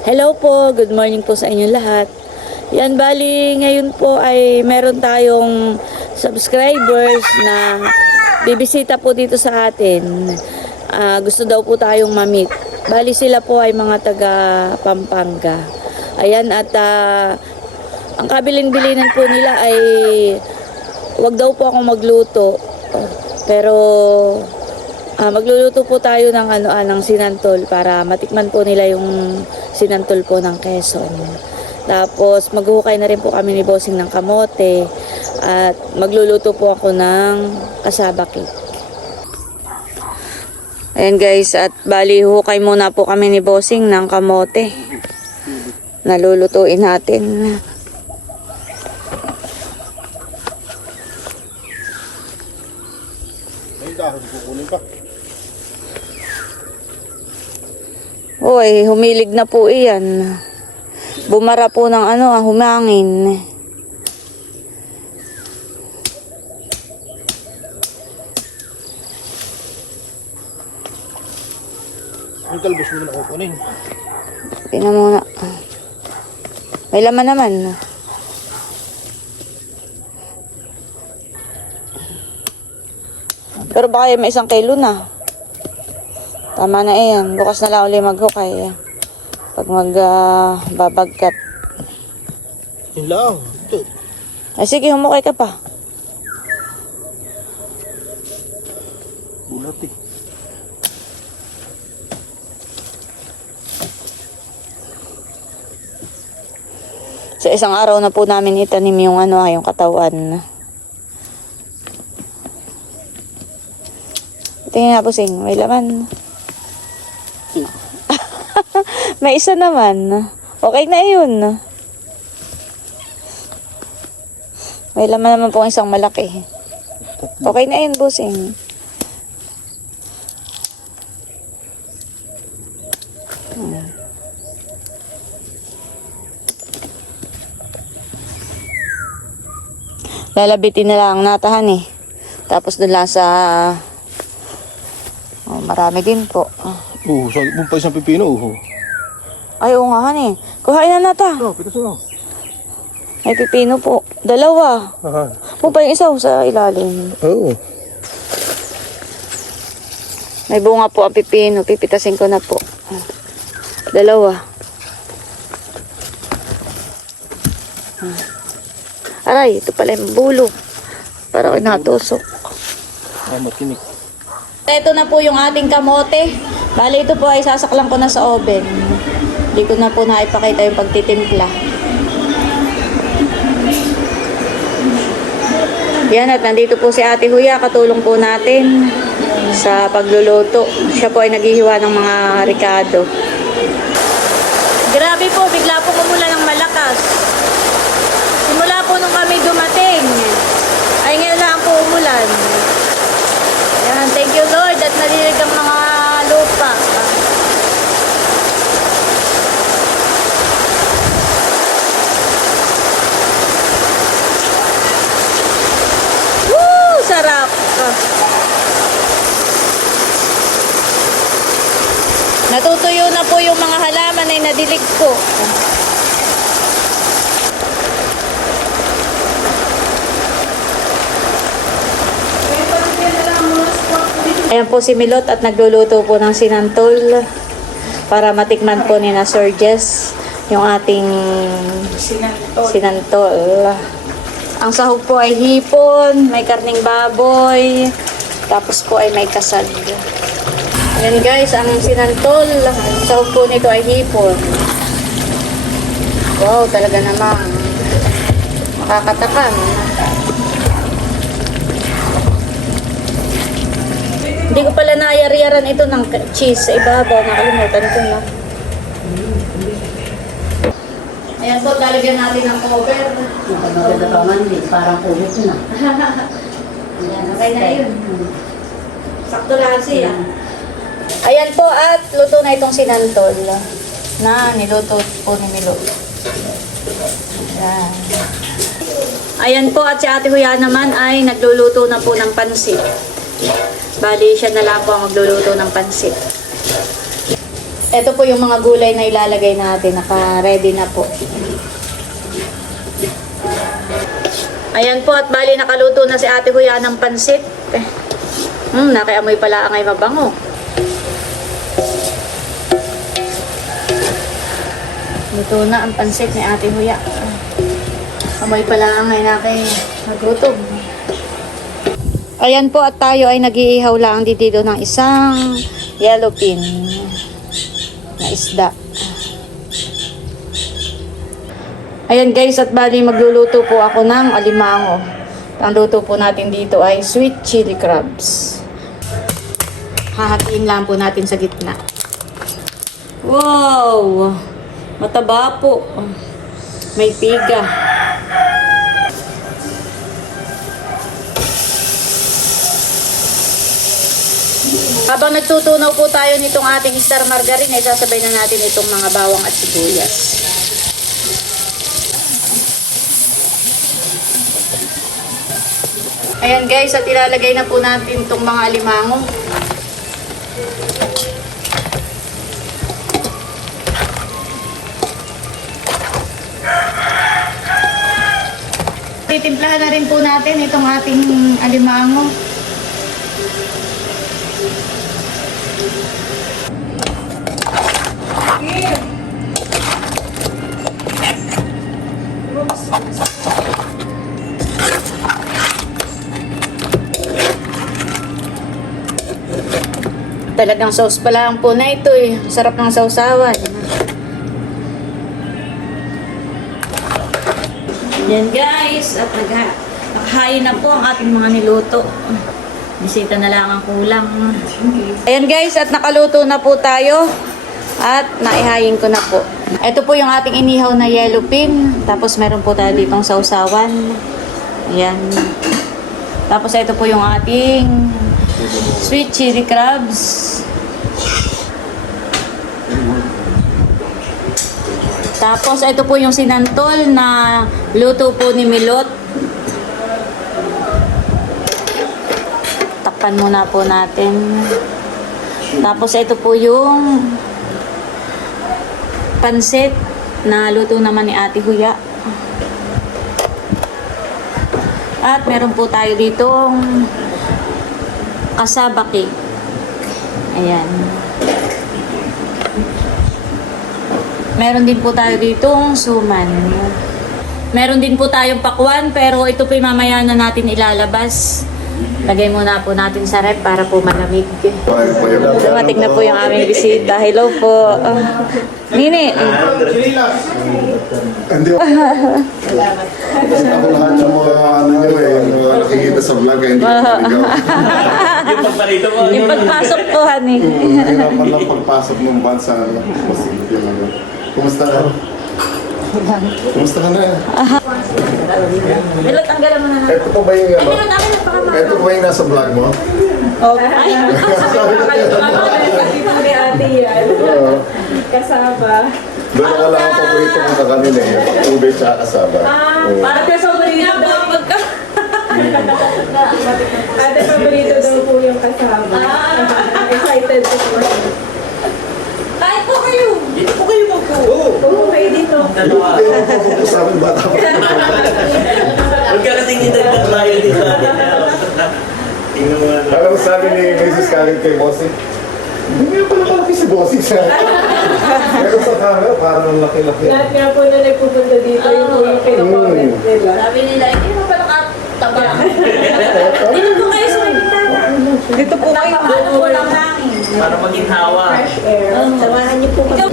Hello po, good morning po sa inyong lahat. Yan, bali ngayon po ay meron tayong subscribers na bibisita po dito sa atin. Gusto daw po tayong ma-meet. Bali sila po ay mga taga Pampanga. Ayan, at ang kabilin-bilinan po nila ay wag daw po akong magluto. Pero magluluto po tayo ng ng sinantol para matikman po nila yung sinantol po ng Quezon. Tapos maghuhukay na rin po kami ni Bossing ng kamote at magluluto po ako ng kasaba cake. Ayan guys, at bali hukay muna po kami ni Bossing ng kamote. Nalulutuin natin. May dahon kukunin pa. Uy, humilig na po iyan. Bumara po ng humangin. Yung talbos mo na kukunin. Pina muna. May laman naman. Pero baka may 1 kilo na. Tama na yan. Bukas na lang ulit maghukay. Pag magbabagkat. Yun lang. Ito. Ay sige, humukay ka pa. Bulat eh. Sa isang araw na po namin itanim yung yung katawan. Tingnan nga po, Sing. May laman. May isa naman. Okay na yun. May laman naman po isang malaki. Okay na yun, Busing. Lalabitin na lang natahan eh. Tapos doon lang sa marami din po. Sabi mo pa isang pipino. Ay, oo nga eh. Kuhain na nata. Pitas na. May pipino po. 2. Aha. Po pa yung isa sa ilalim. Oo. May bunga po ang pipino. Pipitasin ko na po. 2. Aray, ito pala yung bulo. Para ko natusok. Matinik. Ito na po yung ating kamote. Bali, ito po ay sasaklang ko na sa oven. Hindi ko na po naipakita yung pagtitimpla. Yan, at nandito po si Ate Huya. Katulong po natin sa pagluluto. Siya po ay naghihiwa ng mga ricado. Grabe po, bigla po umulan ng malakas. Simula po nung kami dumating, ay ngayon lang po umulan. Yan, thank you Lord at nalilig ang mga lupa. Woo! Sarap! Natutuyo na po yung mga halaman ay nadilig ko. Ayan po si Milot at nagluluto po ng sinantol para matikman po ni na Sir Jess yung ating sinantol. Ang sahog po ay hipon, may karning baboy, tapos po ay may kasag. Ayan guys, ang sinantol, ang sahog po nito ay hipon. Wow, talaga namang makakatakam. Hindi ko pala nayari-yaran ito ng cheese sa ibabaw. Nakalimutan ko na. Ayan po, talagyan natin ng cover. Maganda pa man din, parang ulit na. Ayan, okay na yun. Sakto lang siya. Ayan po, at luto na itong sinantol na niluto po ni Milo. Ayan. Ayan po, at si Ate Huya naman ay nagluluto na po ng pansit. Bali, siya na lang po ang magluluto ng pansit. Ito po yung mga gulay na ilalagay natin. Naka-ready na po. Ayan po, at bali nakaluto na si Ate Huya ng pansit. Nakiamoy pala ang ay mabango. Luto na ang pansit ni Ate Huya. Amoy pala ang ay nagutom. Ayan po, at tayo ay nag-iihaw lang dito ng isang yellowfin na isda. Ayan guys, at bali magluluto po ako ng alimango. Ang luto po natin dito ay sweet chili crabs. Hahatiin lang po natin sa gitna. Wow! Mataba po. May piga. Habang nagtutunaw po tayo nitong ating star margarine, ay sasabay na natin itong mga bawang at sibuyas. Ayan guys, at ilalagay na po natin itong mga alimango. Titimplahan na rin po natin itong ating alimango. Talagang sauce pa lang po na ito eh. Sarap ng sausawan. Yan guys, at nakahain na po ang ating mga niluto. Bisita na lang ang kulang. Ayan guys, at nakaluto na po tayo. At naihayin ko na po. Ito po yung ating inihaw na yellowfin. Tapos meron po tayo ditong sausawan. Ayan. Tapos ito po yung ating sweet chili crabs. Tapos ito po yung sinantol na luto po ni Milot. Takpan muna po natin. Tapos ito po yung pansit na luto naman ni Ate Huya. At meron po tayo ditong cassava cake. Ayan. Meron din po tayo ditong suman. Meron din po tayong pakwan, pero ito po mamaya na natin ilalabas. Lagay muna po natin sa rep para po malamig. Dumating na po yung aming bisita. Hello po. Nini. Hindi ako lahat yung mga ano nyo yung mga nakikita sa vlog hindi ko naligaw. Yung pagparito mo. Yung pagpasok po, honey. Hirapan lang pagpasok ng bansa. Kumusta na? Kumusta ka na? Milot, tanggalan mo na. Ito pa ba yung ano? Milot, akin na pakamama. Ito pa ba yung nasa vlog mo? Ay. Kay ate yan. Kasama. Doon wala akong paborito ko sa kanila eh. Ube tsaka kasaba. Para ka sa paborito daw pagka. Ate, paborito daw po yung kasama. Excited po. Kahit po kayo. Dito po kayo magpo. Oo, kayo dito. Dalawa. Hindi ako paborito sa amin bata pa. Huwag ka kasing nitagdag tayo dito natin. Tingnan mo na. Alam mo sabi ni Mrs. Khalid kay Bossy, hindi nga pala malaki si Bossy siya. Pero sa camera, parang laki-laki. Lahat nga po na nagpupunta dito, yung po yung kino-comment nila. Sabi nila, hindi mo pala kataba. Dito po kayo sa may bitana. Dito po kayo. Paano po lang hangin? Para maginhawa. Fresh air. Samahan niyo po kami.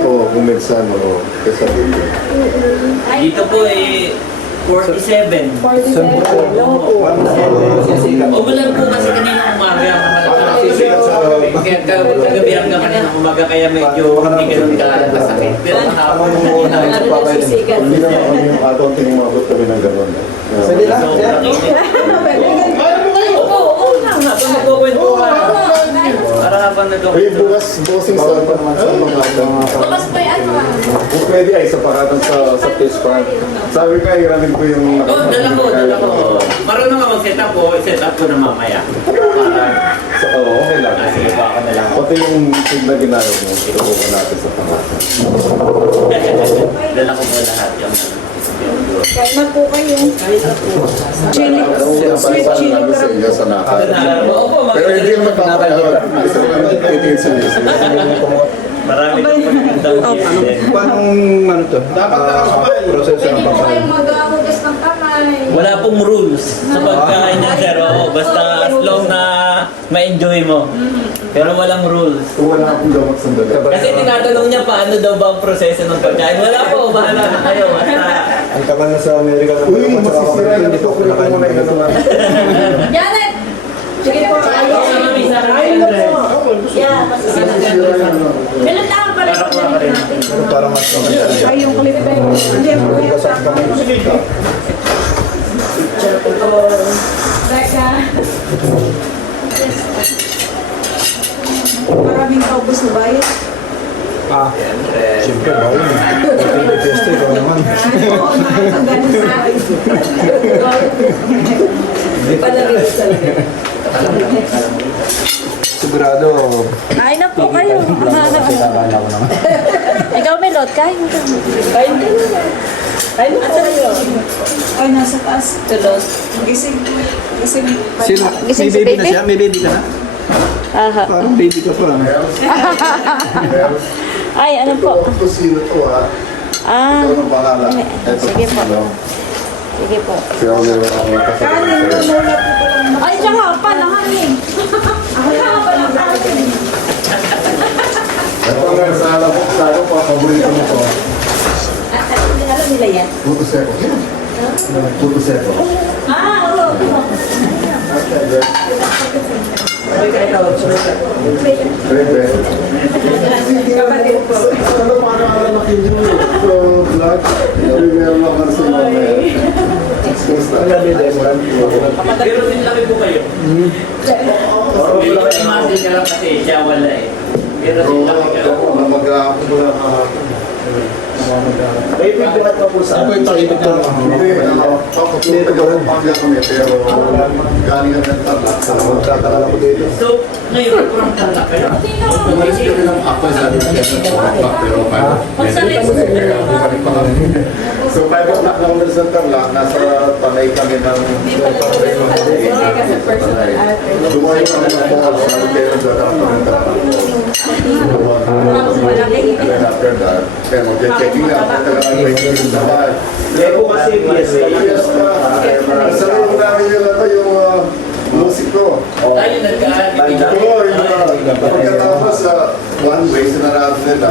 Kung minsan, kasi dito. Dito po eh 47. 47. Long po. Umulan po kasi kanina umaga. Kaya kagabi hanggang kanina umaga kaya medyo hindi ganun kasakit. Pero nakapon mo na. Hindi na kami yung adult yung umabot kami ng gano'n. Pwede lang. Oo, oo. Habang nagkukwento ka. Para haba na doon. Ay, bukas, bossing sa mga Bukas po yan, mga. Kung pwede ay sa pakatan sa fish farm. Sabi ko, iramin ko yung Oo, dala ko. Marunong ka mag-set up ko, set up ko na mamaya. Oo, okay lang. Sige, baka na lang. Pati yung feed na ginagawa mo, itubukan natin sa pakatan. Dala ko po lahat yung Kahit na po kayo. Chili. Sweet chili Sa crab. iyo sa nakal. Opo, Pero hindi naman kakaya. Gusto ko lang titingin sa news. marami po magandang Paano ano to? Dapat proseso ng Pwede po pagkain. kayong mag-ahugas ng kamay. Wala pong rules sa pagkain ng sir. Oo, basta as long na ma-enjoy mo. Pero walang rules. Kung wala akong gamot sandali. Kasi tinatanong niya paano daw ba ang proseso ng pagkain. Wala po, bahala na kayo. Basta Ang tagal na sa Amerika na Uy, masisira na ito. Kung ako muna yung naman. Janet! Sige po. sa kami sa Andre. Yeah, masisira. Ganun lang ang pala natin. para mas maganda. Ay, yung clip na yun. Hindi po yung Teka. Maraming kaubos na ba yun? Siyempre, bawal mo. Pwede pesto, ikaw naman. Oo, nakakagano sa akin. Hindi pa nalito talaga. Sigurado. Kain na po kayo. Kailangan ako naman. Ikaw, Melot, kain ka. Kain ka na. Kain na po kayo. Ay, nasa taas. Tulog. Gising. Gising. Sino? Gising May si baby na baby? siya? May baby ka na? Aha. Parang baby ka pa. Ay, ano po? Ito sino to ha? Ah, Ito ang pangalan. sige po. Sige po. Kaya ako meron akong nakasama. Ay, siya nga pa, nangangin. Ako nga pa, nangangin. Ito ang nasala ko. Sabi ko, paborito mo to. Alam nila yan? Puto seko. Puto seko. Ah, oo. Bebe. Kapatid po. Ano para nakinyo? So, vlog. Meron ako sa mga. Kumusta? Pero din laki po kayo. Hindi ko imagine ka lang kasi siya wala eh. Pero din laki ka lang. Mag-aapon mo lang kahapon. Ako ito, ibig ko. Papapunta ka ng pangga kami, pero galing ang nagtala. Sa Magkakala ko dito. So, ngayon, kurang tanda kayo. umalis kami ng ako sa pero 5 bumalik pa kami. So 5 o'clock na umalis ng Tarlac, nasa Tanay kami ng Dumayo kami ng mall, sabi kayo sa dapat ng Tarlac. And then after that, kaya mag-checking na, taga-breaking sa bahay. Lego kasi Fiesta. Sarap namin yung musiko. Tayo nagkaan. Oo, pagkatapos sa one way, sinarado nila.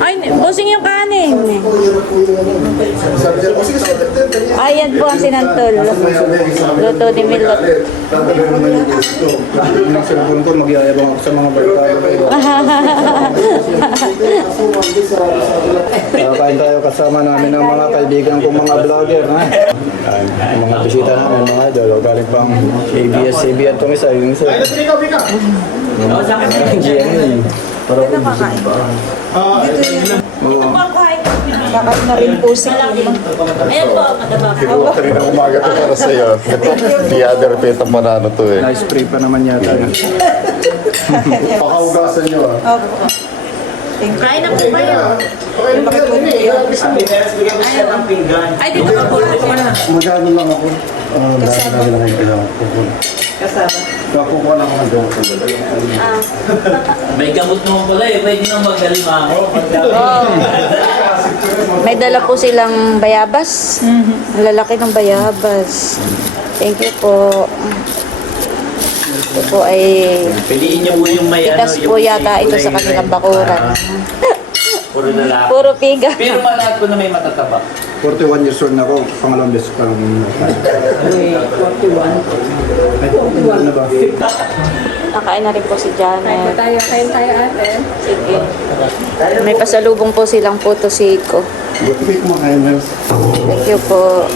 Ay, busing yung kanin. Sabi niya, "Kasi sa ganyan." Ayan po ang sinantol. Luto ni Milot. Tatagal naman yung gusto. Yung cellphone ko, magyayabang ako sa mga barkada ko. Kain tayo kasama namin ng mga kaibigan kong mga vlogger. Ha? Yung mga bisita namin, mga idol. Galing pang ABS-CBN itong isa. Yung isa. Oo, sa akin na GMA. Para po busog ba? Kakat na rin po sila. Ayan po, madama. Kinuha rin ng umaga to para sa'yo. Ito, the other peta manano to eh. Nice spray pa naman yata. Pakaugasan nyo ah. Kain na po kayo. Ay, dito ka po. Magano lang ako. Kasama lang ako. Kasama. Kakukuha lang ako ng gamot ng dalawa. May gamot naman pala eh. Pwede nang magalima ako. May dala po silang bayabas. Ang lalaki ng bayabas. Thank you po. Ito po ay Piliin niyo po yung may tikas po yata ito sa kanilang bakuran. Puro lalaki. Puro piga. Pero malahat ko na may matataba. 41 years old na ako. Pangalawang beses pa lang. Ay, 41 na ba? Nakain na rin po si Kain Janet. tayo, kain tayo ate. Sige. May pasalubong po silang putosiko. Buti kayo kumakain na. Thank you po.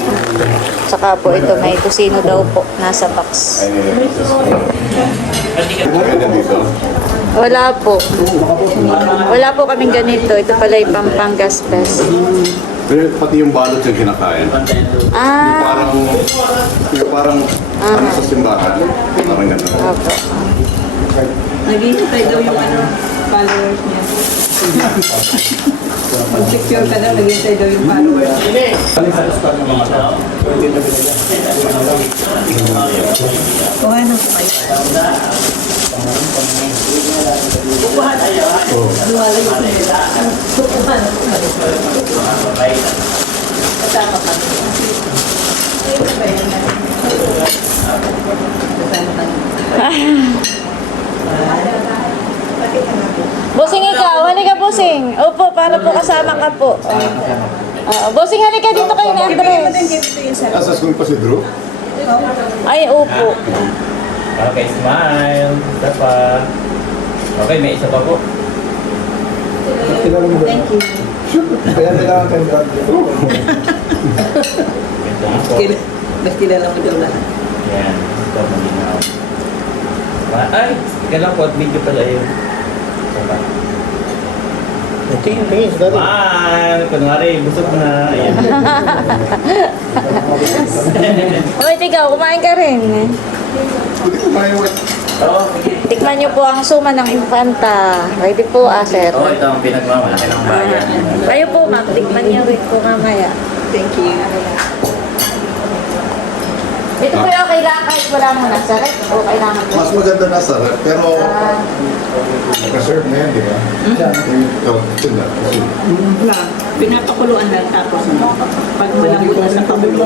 Saka po ito may tusino daw po. Nasa box. Pwede dito. Wala po. Wala po kaming ganito. Ito pala yung Pampangas Fest. Pero pati yung balot yung kinakain. Ah, Yung parang ano sa simbahan. Parang gano'n. opo. Naghihintay daw yung followers niya. Pag-secure ka daw, naghihintay daw yung followers niya. Kuha na po kayo. Bossing ikaw, halika bossing. Opo, paano po kasama ka po? Bossing halika dito kayo ni Andres. Nasa school pa si Drew? Ay, opo. Okay, smile. Isa pa. Okay, may isa pa po. Thank you. Kaya kailangan kayo Ito po. Mas kilala mo daw lahat. Yan. Ito, malinaw. Ay, ika lang po. Video pala yun. Isa pa. Tingin, Smile. Kunwari, busog na. Ayan. Wait, ikaw, kumain ka rin. Hindi ko mahiwag. Oo, sige. Tikman niyo po ang suma ng Infanta. Ready po, sir. Oo, ito ang pinagmamalaki ng bayan. Kayo po, ma'am. Tikman niyo rin po mamaya. Thank you. Ito po yung kailangan kahit wala mo na sa rep o kailangan po. Mas maganda na sa rep, pero Ah, nakaserve na yan, di ba? Ito, ito na. Wala. Pinapakuluan lang tapos pag malambot na sa pakulo.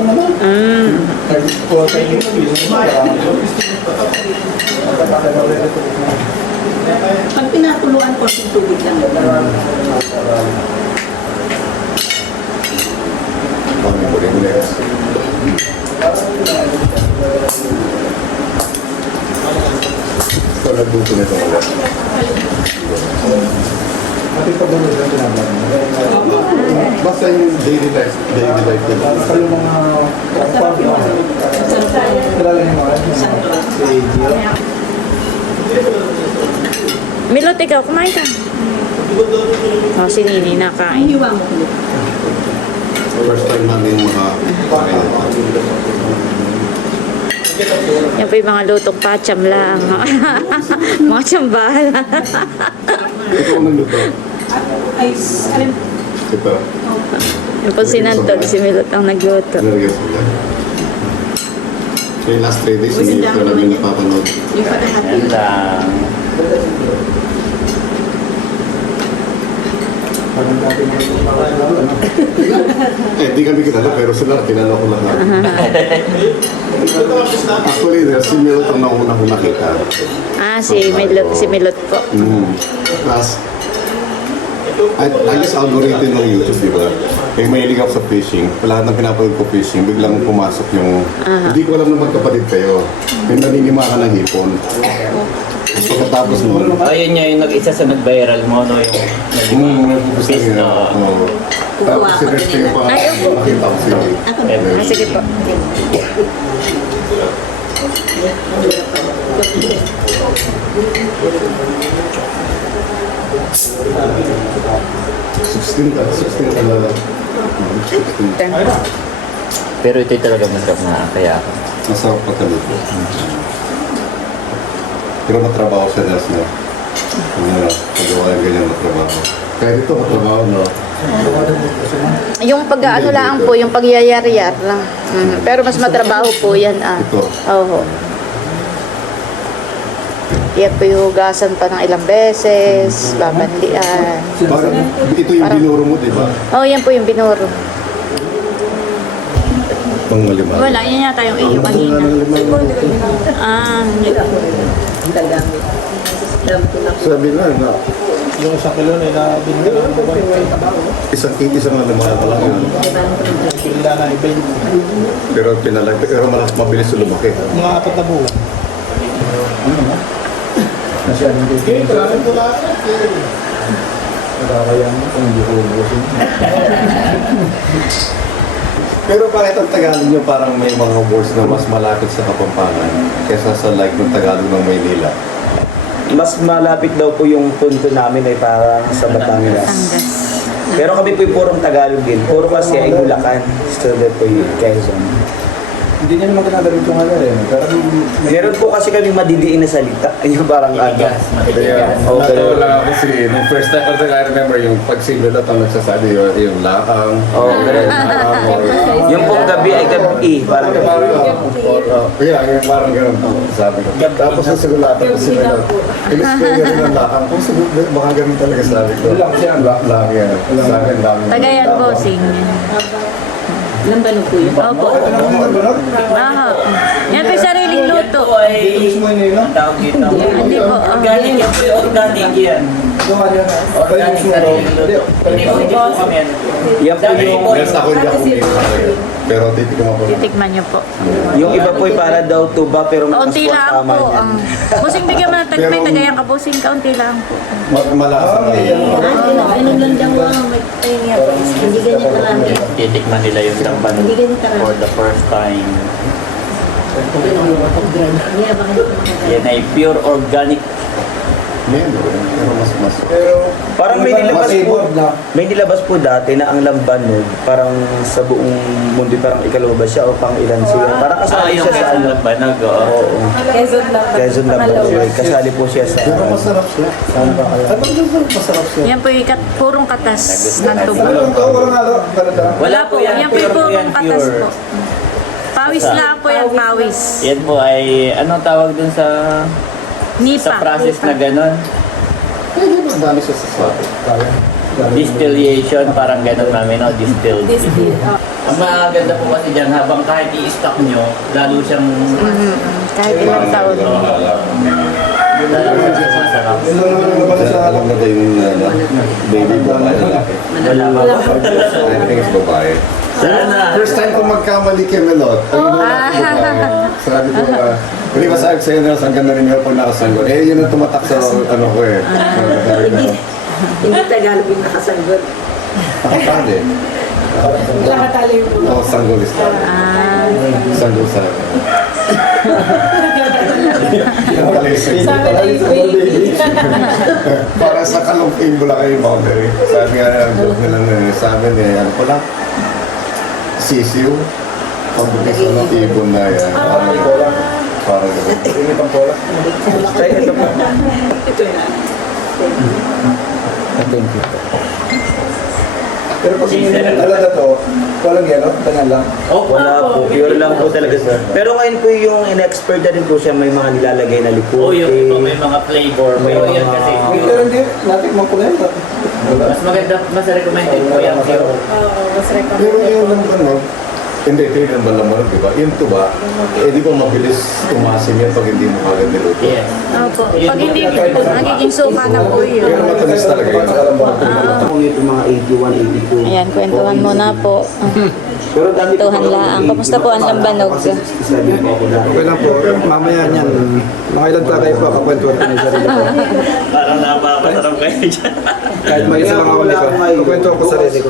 Pag pinakuluan ko, yung tubig lang. Kami mo rin ulit. Ito, nagbuto na ito ulit. Basta yung daily life nila. Kayo mga Masarap yung ano. Masarap yung kilala niyo mga si Gio. Milot, ikaw, kumain ka. Oh, si Nini ang nakain. hiwa mo ko. First time namin makakain ito. Yan po yung mga lutong pacham lang. Mga tsambal. Ito ang nagluto. Ay, alin, Ito. Yung po sinantog, si Milot ang nagluto. Nalagyan sila. So yung last 3 days, hindi ito namin napapanood. yung kalahati. Yan lang. Di kami kilala, pero sila kilala ko lahat. Actually, si Milot ang nauna ko nakita. Si Milot po. Tapos, I guess algorithm ng YouTube, di ba? Kaya mahilig ako sa fishing. Lahat ng pinapanood ko fishing, biglang pumasok yung... Hindi ko alam na magkapatid kayo. May naninima ka ng hipon. Tapos pagkatapos nun, Ayun niya yung nag-isa sa nag-viral mo, no? Yung gusto fish, niya. no? Oo. Tapos sinerge yung pa, Ay, opo. nakita ko si... Sige po. Sixteen ka na. 16. Pero ito talaga masarap na kaya Masarap pagkaluto. Pero matrabaho siya dahil niya. Pagawa yung ganyan na trabaho. Kaya dito matrabaho, no? Yung pag-ano lang po, yung pagyayar-yar lang. Pero mas matrabaho po yan. Ito. Oo. Yan po yung hugasan pa ng ilang beses, babandian. Parang, ito yung binuro mo, di ba? Oh, yan po yung binuro. Pang malimang. Wala, yan yata yung iyo kanina. Ang gagamit. Alam ko na. Sabi na, Yung isang kilo na binigyan ng isang alamara pa lang yun. Bigla na ibig. Pero mabilis lumaki. Mga 4 na buwan. Kasi anong bigyan? Nakakayang kung hindi ko ubusin. Pero bakit ang Tagalog nyo parang may mga words na mas malapit sa Kapampangan kaysa sa like ng Tagalog ng Maynila? mas malapit daw po yung punto namin ay para sa Batangas. Pero kami po yung purong Tagalog din. Puro kasi ay Bulacan. So, po yung Quezon. Hindi niya naman ginagamit yung ano rin. Pero Meron po kasi kami madidiin na salita. Yung parang ano. Kaya, Okay. natawa lang ako kasi nung first time ko I remember yung pag single at ang nagsasabi yung lakang. Oo, ganun. Yung pong gabi ay gabi. Parang gabi. Kaya, yung parang ganun po, sabi ko. Tapos yung sigulatan ko si Melo. Inis-play na rin ang lakang. Kung siguro, baka ganun talaga sabi ko. Lang siya. Lang yan. Sa akin lang. Tagayan bossing. Lambanog po yun. Opo. Aha. Yan po yung sariling luto. Ito ay, ang tawag dito. Hindi po. Organic yan po yung organic yan. Organic na rin yung luto. Hindi po kami yan. Yan po yung, Yes, ako hindi ako kumita talaga. Pero titikman ko. Titikman niyo po. yung iba po ay para daw tuba pero Kaunti mas lang tama po. yan. Bossing bigyan mo ng Pero- may tagayan ka bossing. Kaunti lang po. Malasa na yan. Ganun lang daw ang may pahinga. Hindi ganito lang. Titikman nila yung lamban Hindi ganito lang. for the first time. Hindi na bakit Yan ay pure organic. Meron. Pero mas. Parang may nilabas Mas po, involved na. may nilabas po dati na ang lambanog, parang sa buong mundo parang ikalawa ba siya o pang ilan siya. Parang kasali yung siya sa ano. lambanog, Oo. Quezon lang. Quezon Lambanog. Kasali po siya sa... Pero masarap siya. Saan ba kaya? Masarap siya. Yan po yung purong katas ng tubo. Walang halo. Ganun. Wala po yan. Yan po yung Pure purong yan, katas pure. po. Pawis lang po yan, pawis. Yan po ay, anong tawag dun sa Nipa. process na gano'n? Ang dami siya sa sabi. Distillation, parang gano'n namin, no? Distilled. Ang maganda po kasi dyan, habang kahit i-stock nyo, lalo siyang Kahit ilang taon. lalo siyang masarap. Alam na tayo yung baby babae lalaki. Wala pa. I think it's babae. Sana. First time ko magkamali kay Melot. Sabi ko, hindi ba sabi sa'yo na ang ganda rin yung pag nakasanggol. Eh, yun ang tumatak sa ano ko eh. Hindi Tagalog yung nakasagot. Nakatali. Nakatali po. Oo, sanggolista. Sanggol sa akin. Sabi na yung baby. Para sa kalumping Bulacan yung boundary. Sabi nga, joke nila na sabi niya, ano pala? Sisiw. Pagbukas na ng ibon na yan. Parang gano'n. Ini pang pola. Try ito po. Thank you. Pero pag talaga to, walang yelo, ganyan lang. Wala po. Pure lang po talaga sir. Pero ngayon po yung in-expert na rin po siya, may mga nilalagay na Oo, yung iba likuti. may mga flavor. Pero yan kasi Pero pure. hindi, natikman ko na yun. Mas maganda, mas recommended po yan pure. Oo, mas recommend. Pero yung lang ano, hindi, tignan ba naman, di ba? Yung tuba, eh di ba mabilis tumasim yan pag hindi mo kagad niluto? Yes. Opo. Pag hindi, nagiging suka na po Pero yun. matamis talaga yun. Kung ito mga 81, 82. Ayan, kwentuhan muna po. Pero dami po. Kwentuhan lang. Kamusta po ang lambanog? Sabi ko ako dati. Okay lang po. Mamaya niyan, mga ilan talaga yung pakakwentuhan ko ng sarili ko. Parang napapasarap kayo dyan. Kahit may isa lang ako nito, kukwento ko sa sarili ko.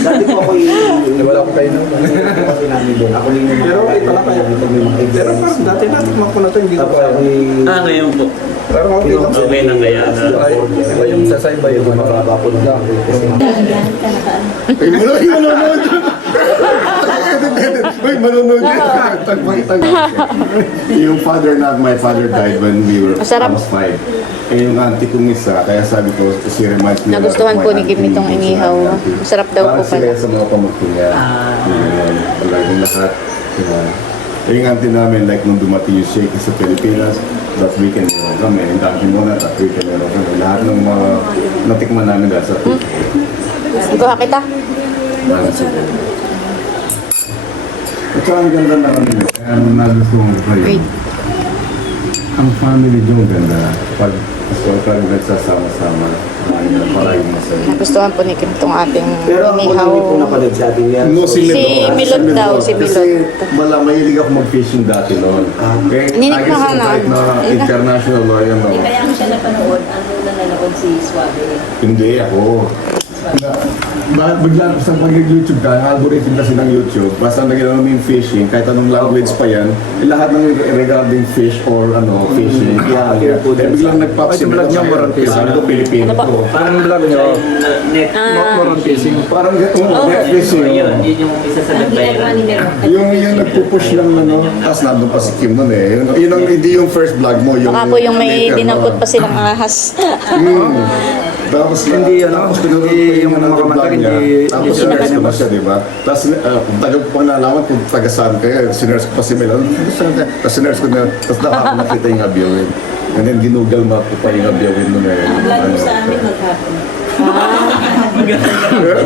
Dati po ako yung... Wala akong kayo naman. Kasi namin din. Ako lang yung... Pero okay pala kayo. Pero parang dati natikman ko na to, hindi ko Tapos kaya. ako yung... Ngayon po. Pero okay lang. Okay na kaya. Ay, iba yung sasayba yung ano. Mababa po lang. Uy, manonood! Uy, manonood! Tagpag. Yung father na, my father died when we were Masarap. almost 5. Eh, yung auntie kong isa, kaya sabi ko, si reminds me Nagustuhan of my po ni Kim auntie, itong yung inihaw. sinabi natin. Masarap daw po Parang sila pala. sa mga pamangkin niya. Laging lahat. Yung auntie namin, like nung dumating yung shake sa Pilipinas, that weekend meron kami. Yung dati muna, that weekend meron kami. Lahat ng mga natikman namin dahil sa Ikuha kita. Ito ang ganda na kami. Kaya nagustuhan ko kayo. Ang family yung ganda. Pag nagsasama-sama, para yung masaya. Nagustuhan po ni Kim itong ating Pero ang inihaw. ulit po napalag sa atin yan. No, Si Milot daw, si Kasi Milot. mahilig ako mag-fishing dati noon. Okay? Ninik na ka na. Kahit na international lawyer no. Kaya mo siya napanood, ano na nanood si Suave. Hindi ako. Bigla sa pag-YouTube ka, ang algorithm kasi ng YouTube, basta naging yung fishing, kahit anong language pa yan, lahat ng regarding fish or fishing, biglang nag-pop Ay, vlog niyo, Moron Fishing. Sabi ko, Pilipino ko. Parang vlog nyo, Net. Moron Fishing. Parang net fishing. Yun yung isa sa nagbayaran. Yung nagpupush lang tapos nandun pa si Kim nun eh. Yun ang, hindi yung first vlog mo. Baka po yung may later dinampot na- pa silang ahas. Tapos Hindi, tapos hindi yung mga kamatag, hindi Tapos sinerge ko na siya, di ba? Tapos pag nalaman kung taga saan kayo, sinerge ko pa si Mel. Tapos sinerge ko na, tapos nakita yung abiyawin. And then ginugol map ko pa yung abiyawin nun eh. Vlog mo sa amin maghapon.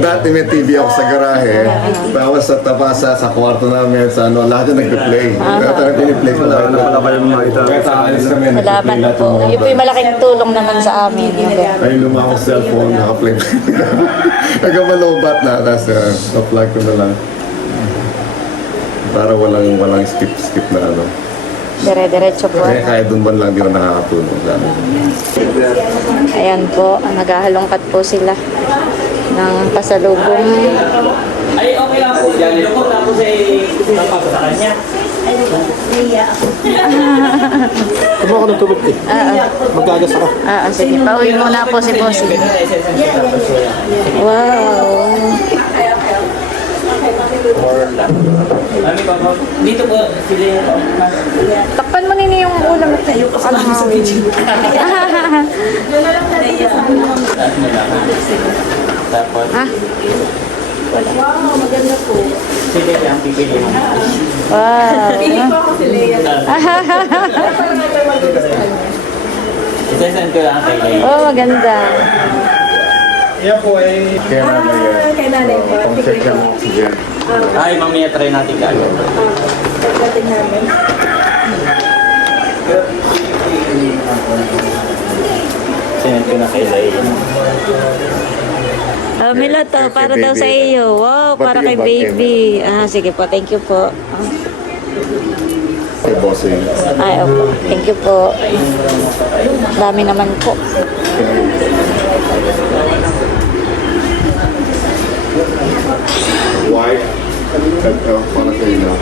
Dati may TV ako sa garahe. Tapos sa kwarto namin, sa lahat yung nag-play. Lahat yung piniplay ko lahat. Wala kayong makita. Kahit alis kami, Salamat nag-play lahat po. yung mga Yun po yung malaking tulong naman sa amin. ay lumang akong cellphone, naka-play. Nagkamalobat na, tapos na-plug ko na lang. Para walang skip na ano. Dire-diretso po. Kaya kahit doon man lang di ko nakakatulong sa amin. Ayan po, naghahalongkat po sila ng pasalubong. Ay, okay lang po. Dito ko tapos ay napapasa sa kanya. Naiya ako. Kumuha ko ng tubig eh. Magkagas ako. Sige, pauwi muna po si Bossy. Wow. Mami, papa, dito po sila yung Takpan mo nini yung ulam at tayo. taas mo lang. Tapos, Wow, maganda po. sila yung pipili mo. Wow. Pili po ako si Lea. Parang ito magugustuhan niya. Isasend ko lang kay Lay. Oh, maganda. Yan po ay... Kaya naman yan. Kay nanay po. Pang-check ng oxygen. Ay, mamaya try natin gagawin. Pagdating namin. Send ko na kay Lay. Milot, para Kay daw sa baby. iyo. Wow, Pati para yung kay bag baby. Sige po, thank you po. Kay bossing. Ay, opo. Thank you po. Dami naman po. White. Para kayo na.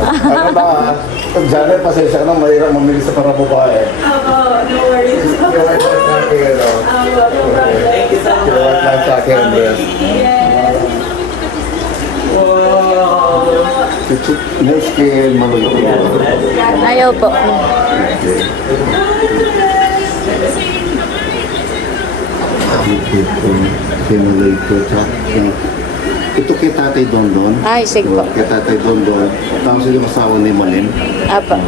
Ano ba? Janet, pasensya ka na, mahirap mamili sa para babae. No worries. Yung white lang sa akin, ano? Thank you so Yung white lang sa akin, dress. Yes. Yung skin, malulo. Ayaw po. Okay. Simulator, ito kay Tatay Dondon. Ay, sige po. Kay Tatay Dondon. Tapos yung asawa ni Malim. Apo.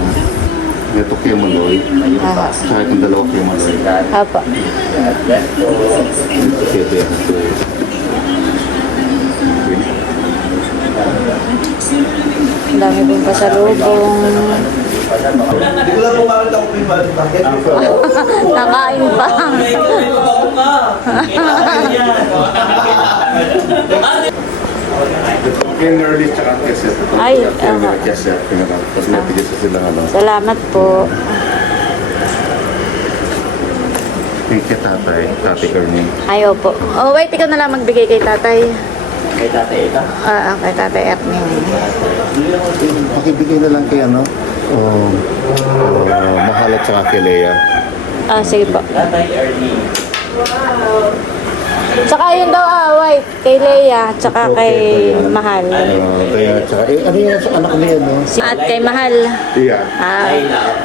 Ito kay Maloy. Aha. Tsaka itong dalawa kay Maloy. Apo. Ito kay Bento. Ang dami pong pasalubong. Hindi ko lang po makita kung may balik bakit. Nakain pa. Ito kay Nerly tsaka Keset. Ito Ay, kay Keset. Tapos natigil sa sila ano. Salamat po. Kay Tatay. Tatay Ernie. Ayaw po. Oh, wait, ikaw na lang magbigay kay tatay. Kay tatay ito. Kay tatay Ernie. Pakibigay na lang kay ano. Mahal at saka kay Lea. Sige po. Tatay Ernie. Tsaka yun daw, white. Kay Leia, tsaka kay Mahal. Kaya tsaka, ano yung anak niya, no? At kay Mahal. Iya.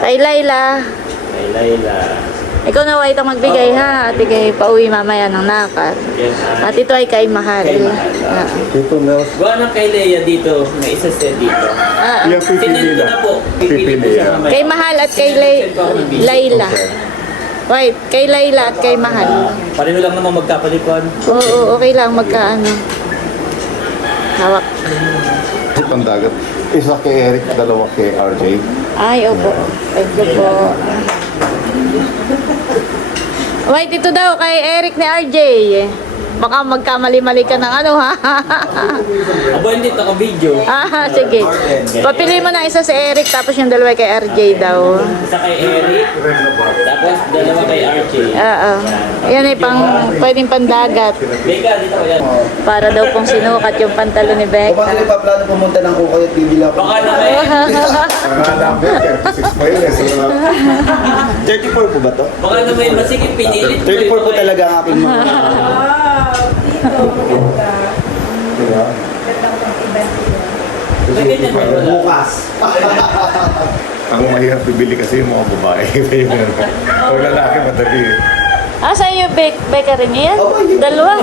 Kay Layla. Kay Layla. Ikaw na white ang magbigay ha. At ikay pauwi mamaya ng nakar. Yes, At ito ay kay Mahal. Kay Mahal. Ito, Nels. Gawa ng kay Lea dito, may isa set dito. Yung Sinend pipili ko na na. po. Pipili po siya mamaya. Kay Mahal at kay Layla. White, kay Layla at kay Mahal. Pareho lang naman magkapalikuan. Oo, okay lang magkaano. Hawak. Pandagat. Isa kay Eric, dalawa kay RJ. Ay, opo. Thank you po. White, ito daw kay Eric ni RJ. Baka magkamali-mali ka ng ano ha. Abo, hindi ito video. Sige. Papili mo na isa si Eric tapos yung dalawa kay RJ daw. Isa kay Eric, tapos dalawa kay Archie. Oo. Yan ay pwedeng pandagat. Beka, dito ko yan. Para daw pong sinukat yung pantalo ni Kung bakit Becca. nagpaplano pumunta ng Kukoy at bibili ako. Baka na kayo. Nakala ko 36 pa yun eh. So, 34 po ba to? Baka na may masikip pinilit. 34 po talaga ang aking mga... May ganyan ba wala? Bukas. ang mahirap bibili kasi yung mga babae. Pag lalaki, madali. Sa iyo, Becca rin yan? Oh, yun. Dalawa.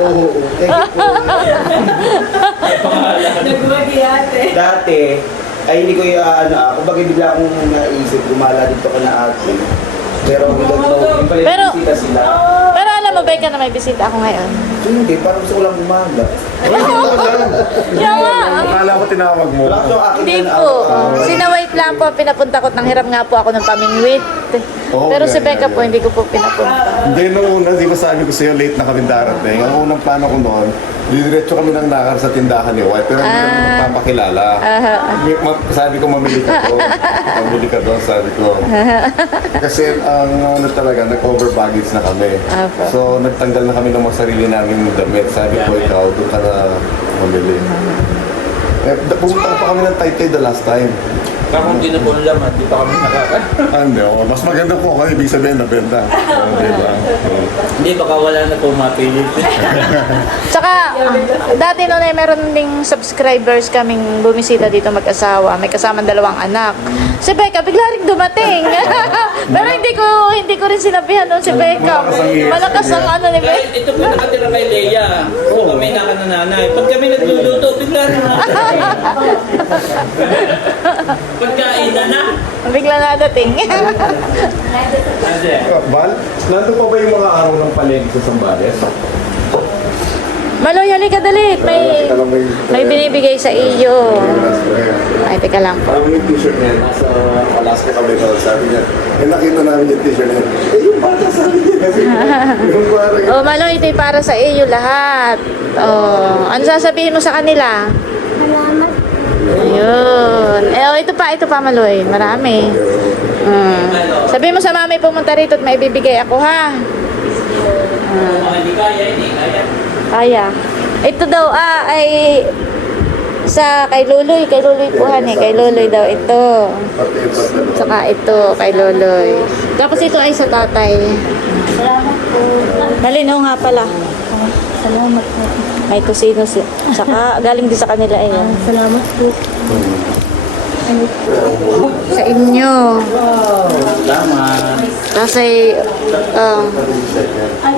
Oo. Thank you po. Nagwagi ate. Dati, ay hindi ko yung kumbaga bigla akong naisip, gumala dito ka na ate. Pero we don't know, yung pala Pero- bisita sila. Pero alam mo, Becca, na may bisita ako ngayon. Hindi, parang gusto ko lang gumaga. Yan nga. Akala ko tinawag mo. Wala ko akin Hindi na- po. Sinawait lang po. Pinapunta ko. Nanghiram nga po ako ng pamingwit. Oo, Pero si ganyan, Becca po, ganyan. hindi ko po pinapunta. Hindi, nung una, di ba sabi ko sa'yo, late na kami darating. Ang unang plano ko noon, didiretso kami ng nakar sa tindahan ni White, pero hindi kami magpapakilala. Sabi ko, mamili ka doon. Mamili ka doon, sabi ko. Kasi ang ano talaga, nag-over baggage na kami. Apo. So, nagtanggal na kami ng mga sarili namin damit. Sabi ko, ikaw, doon ka na mamili. Pumunta pa kami ng Taytay the last time. Kung hindi na po ang laman, di pa kami nakaka... Hindi, mas maganda po ako, ibig sabihin na benta. Diba? Hindi, baka wala na po mapilit. Tsaka, dati noon ay meron ding subscribers kaming bumisita dito mag-asawa. May kasamang 2 anak. Si Becca, bigla rin dumating. Pero hindi ko rin sinabihan noon si Becca. Malakas ang ano ni Becca. Kahit ito po nakatira kay Leia. So kami nakanananay. Pag kami nagluluto, bigla na pagkain na. Bigla na dating. Val, nandun pa ba yung mga araw ng palengke sa Zambales? Maloy, halika dali. May binibigay sa iyo. Ay, teka lang po. Parang yung t-shirt niya, nasa Alaska kami ko, sabi niya, nakita namin yung t-shirt niya. Yung bata sabi niya. Yung parang, Oh, Maloy, ito'y para sa iyo lahat. Oh, ano sasabihin mo sa kanila? Salamat. Ayun. Ito pa, Maloy. Marami. Sabihin mo sa mami pumunta rito at may bibigay ako, ha? Mga hindi kaya, hindi kaya. Kaya. Ito daw, ay sa kay Luloy po, hani. Kay Luloy daw ito. Saka ito, kay Luloy. Tapos ito ay sa tatay. Salamat po. Nalinaw nga pala. Salamat po. May kusino si. Saka galing din sa kanila eh. Salamat po. Sa inyo. Tama. Tapos ay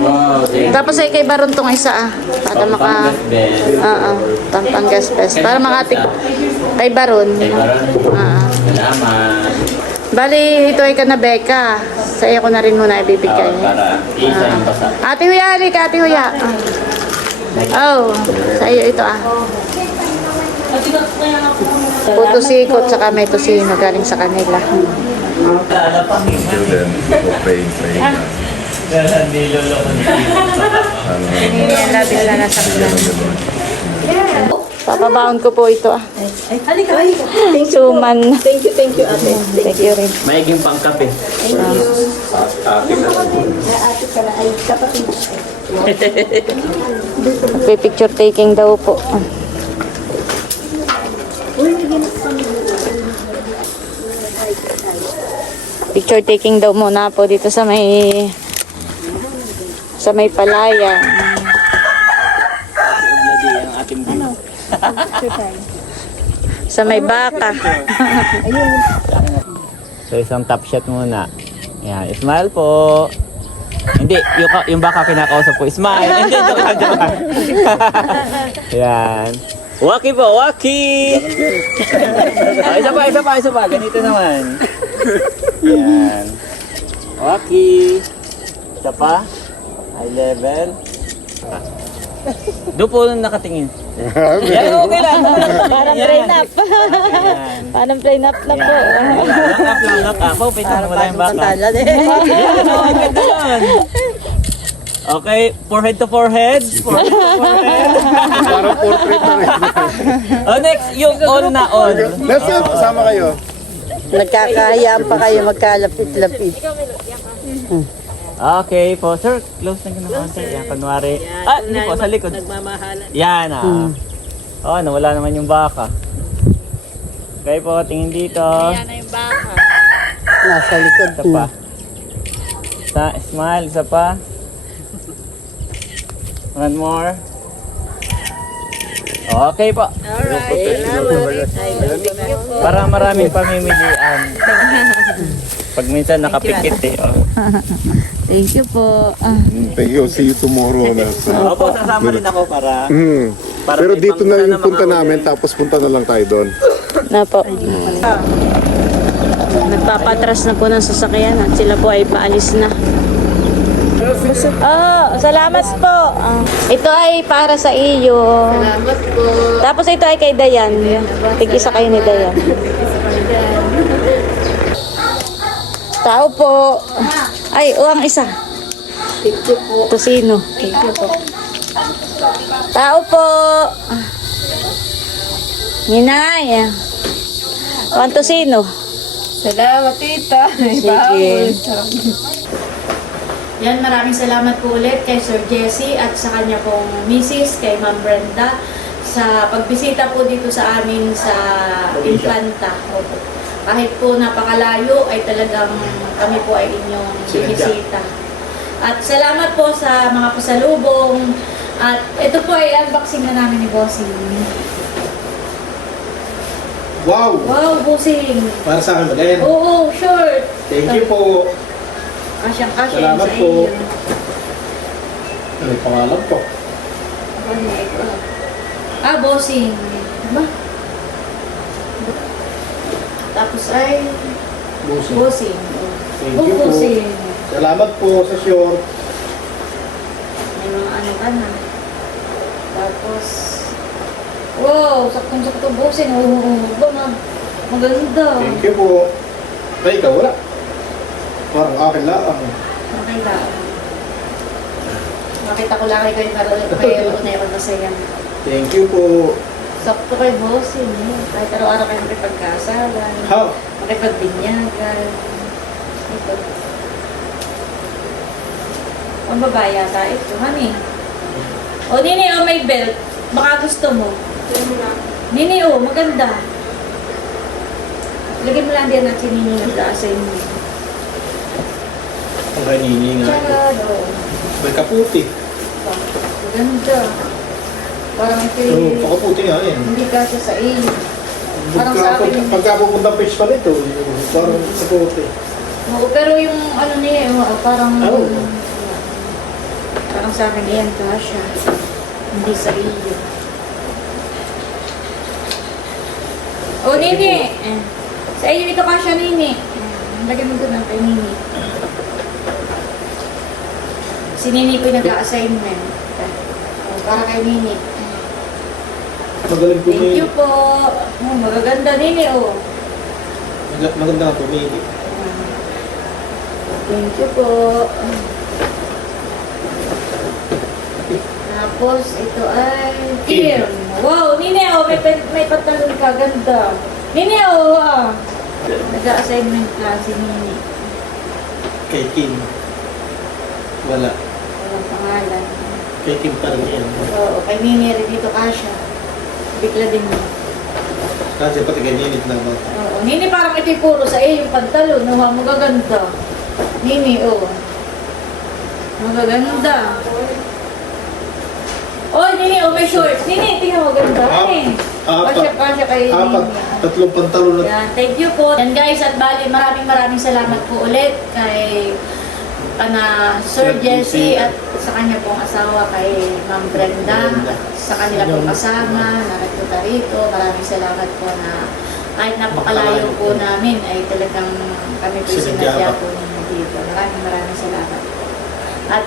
Wow, tapos ay kay Baron tong isa para maka Pampangas Best. Para makatik kay Baron. Salamat. Bali, ito ay kana Becca. Sa iyo ko na rin muna ibibigay. Para isa yung basa. Ate Huya, halika, Ate Huya. Oh, sa iyo ito Puto sikot, saka may tosino galing sa kanila. student who praying sa iyo. Yan, labi na nasa kanila. Papabaon ko po ito Halika. Thank you. Suman. Thank you, ate. Thank you rin. Maiging pangkape. Ate ka na ay kapatid. Picture taking daw po. Picture taking daw muna po dito sa may palayan. Sa may baka. So isang top shot muna. Yan, smile po. Hindi, yung baka kinakausap ko, smile. Hindi, joke lang. Yan. Waki po, waki! Isa pa. Ganito naman. Yan. Waki. Isa pa. High level. Doon po nakatingin. Yan, okay lang. Parang train up. Parang train up na po. Lang up. Pinta mo lang yung baka. Yan, ang ganda nun. Okay, forehead to forehead. Forehead to forehead. Parang portrait na rin. Oh, next, yung on na on. Next time, kasama kayo. Nagkakahayaan pa kayo magkalapit-lapit. Okay po, sir. Close na ng konti. Yan, kunwari. Ah, hindi po, sa likod. Nagmamahalan. Yan, Oh, nawala naman yung baka. Okay po, tingin dito. Yan na yung baka. Nasa likod. Isa pa. Smile, isa pa. One more. Okay po. Para maraming pamimilian. Pag minsan nakapikit eh. Oh. Thank you po. Thank you. See you tomorrow. Opo, sasama rin ako para... para Pero may dito na pangsa yung na punta mga namin, ulit. tapos punta na lang tayo doon. Na po. Nagpapatras na po ng sasakyan at sila po ay paalis na. Oh, salamat po. Ito ay para sa iyo. Salamat po. Tapos ito ay kay Dayan. Tigisa kayo ni Dayan. Tao po. Ay, ang isa. Thank you po. Tosino. Thank you po. Tao po. Ninay. Ang tosino. Salamat, tita. Sige. Yan, maraming salamat po ulit kay Sir Jesse at sa kanya pong misis, kay Ma'am Brenda, sa pagbisita po dito sa amin sa Infanta. Opo. Kahit po napakalayo, ay talagang kami po ay inyong binisita. At salamat po sa mga pasalubong. At ito po ay unboxing na namin ni Bossing. Wow! Wow, Bossing! Para sa akin ba din? Oo, short! Thank you po. Kasyang-kasya yun Salamat sa po. iyo. May pangalan po. Bossing. Diba? Tapos ay Busing. bossing. Thank you po. Bossing. Salamat po sa short. May mga ano ka na. Tapos, wow, saktong-sakto bossing. Ba, maganda. Thank you po. Ay, ikaw wala. Parang akin lang. Okay ba? Makita ko lang kayo kayo na yung masaya. Thank you po. Sakto kay bossing. Kahit araw-araw kayo makipagkasalan. How? Makipagbinyagan. Ito. Ang babae yata ito, honey. O, Nini, may belt. Baka gusto mo. Nini, maganda. Lagyan mo lang diyan at si Nini nagda-assign mo. Ang kanini nga. Tsaka, May kaputi. maganda. Parang ito Oo, pakaputi nga yan. hindi kasi sa iyo. Parang sa akin. Pagka pupunta fish pa nito, parang kaputi. Oo, pero yung ano niya, parang... Oo. Parang sa akin, yan, kasha. Hindi sa iyo. O, Nini! Sa iyo ito kasha, Nini. Lagyan mo doon ang kay Nini. Si Nini po yung nag-a-assignment. O, para kay Nini. Magaling Thank pumili. you po. Magaganda, Nini, Maganda nga pumili. Thank you po. Tapos, ito ay Kim. Wow, Nini, may pantalon ka. Ganda. Nini, nag-assignment ka si Nini. Kay Kim. Wala. Walang pangalan. Kay Kim pa rin yan. Oo, kay Nini rin dito kasha. Bigla din mo. Kasi pati ganyan na ba? Oo, Nini, parang ito'y puro sa iyo yung pantalon. Magaganda. Nini, magaganda. Oh, Nini, may shorts. Nini, tingnan mo, ganda. Nini. Kasya kay Apat. Nini. Tatlong pantalon na. Yan, thank you po. Yan guys, at bali, maraming salamat po ulit kay Sir Jesse at sa kanya pong asawa kay Ma'am Brenda at sa kanila pong kasama na nagpunta rito. Maraming salamat po na kahit napakalayo po namin ay talagang kami po sinadya po ninyo dito. Maraming salamat. At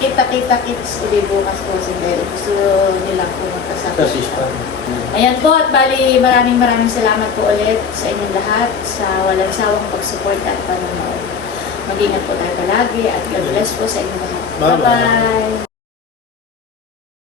kita-kits ulit bukas po dahil gusto nilang pumunta sa Kasi pa. Ayan po, at bali maraming salamat po ulit sa inyong lahat sa walang sawang pagsuporta at panonood. Mag-ingat po tayo palagi at God bless po sa inyo lahat. Bye-bye. Bye-bye!